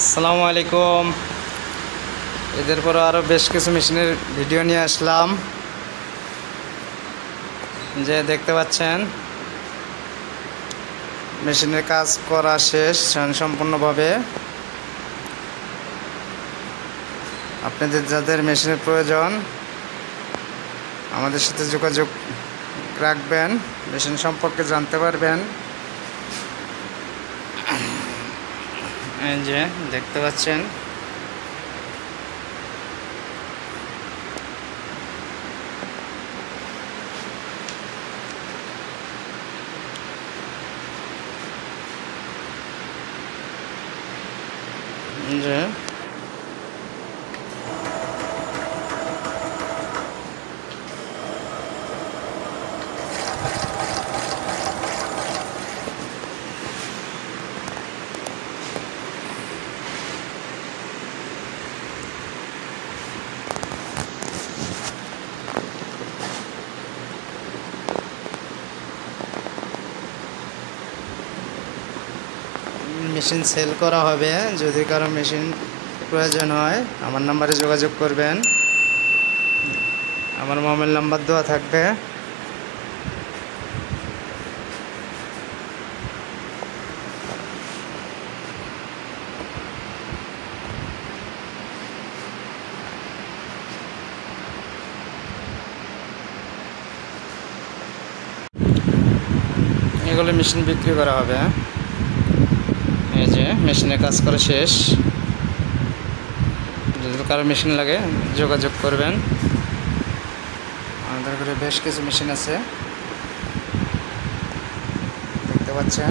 আসসালামু আলাইকুম। এদের পরে আরও বেশ কিছু মেশিনের ভিডিও নিয়ে আসলাম। যে দেখতে পাচ্ছেন মেশিনের কাজ করা শেষ সম্পূর্ণভাবে। আপনাদের যাদের মেশিনের প্রয়োজন আমাদের সাথে যোগাযোগ রাখবেন, মেশিন সম্পর্কে জানতে পারবেন। এই যে দেখতে পাচ্ছেন যে মেশিন সেল করা হবে। যদি কারো মেশিন প্রয়োজন হয় আমার নাম্বারে যোগাযোগ করবেন। আমার মোবাইল নাম্বার দেওয়া থাকবে। এগুলো মেশিন বিক্রি করা হবে। এই যে মেশিনের কাজ করা শেষ। যদি কারো মেশিন লাগে যোগাযোগ করবেন। আমাদের ঘরে বেশ কিছু মেশিন আছে দেখতে পাচ্ছেন।